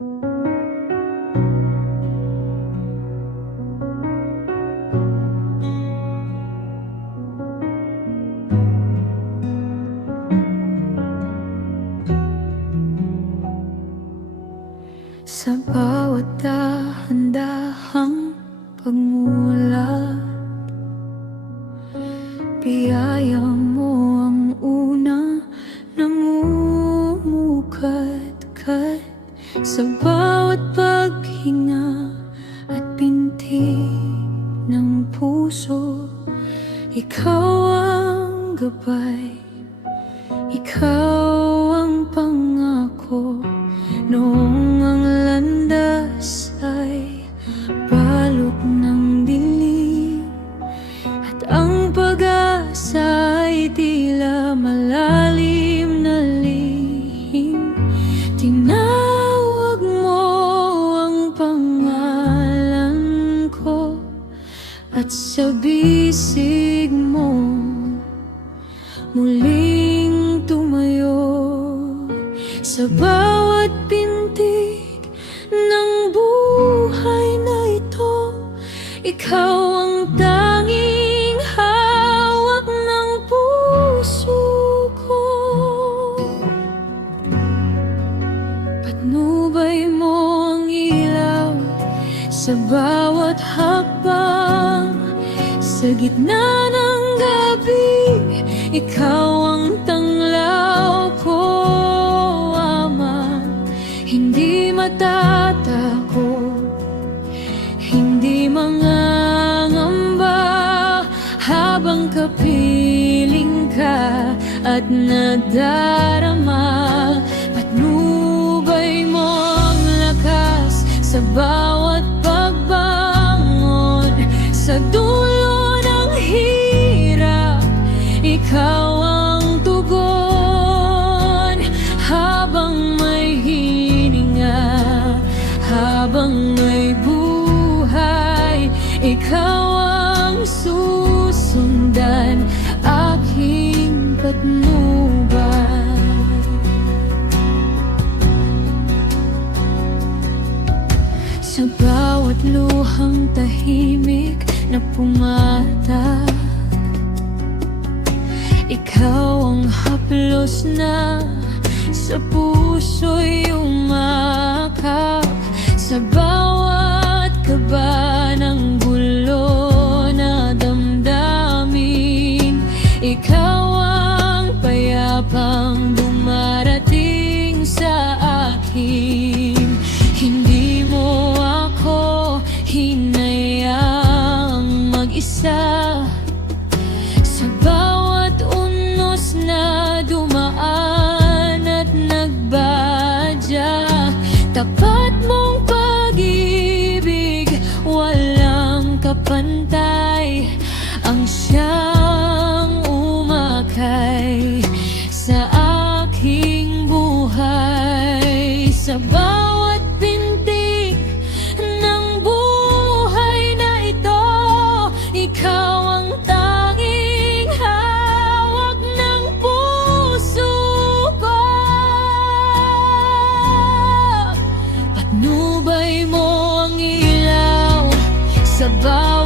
Sa bawat dahan-dahang pagmulat, biyaya mo ang una namumukat-kat. Sa bawat paghinga at binti ng puso, ikaw ang gabay, ikaw ang pangako. Noong ang landas ay balot ng dilim at ang pag-asa ay tila malalim na lihim, tinawag mo ang pangalan ko at sa bisig mo muling tumayo. Sa bawat pintig ng buhay na ito, ikaw ang tanging hawak ng puso ko. Patnubay mo ang ilaw sa bawat hakbang, sa gitna ng gabi, ikaw ang tanglaw ko. Hindi matatakot, hindi mangangamba, habang kapiling ka at nadarama. Patnubay mo ang lakas sa bawat pagbangon, sa dulo ng hirap, ikaw ang tugon. Habang may habang may buhay, ikaw ang susundan, aking patnubay. Sa bawat luhang tahimik na pumatak, ikaw ang haplos na sa puso'y umakap. Sa bawat kaba ng gulo na damdamin, ikaw ang payapang dumarating sa akin. Hindi mo ako hinayang mag-isa sa bawat unos na dumaan at nagbadya. Tapat mong pag-ibig, walang kapantay, ang siyang umakay sa aking buhay. Sa bawat pintig ng buhay na ito, ikaw ang tanging hawak ng puso ko. Patnubay mo ang ilaw sa bawat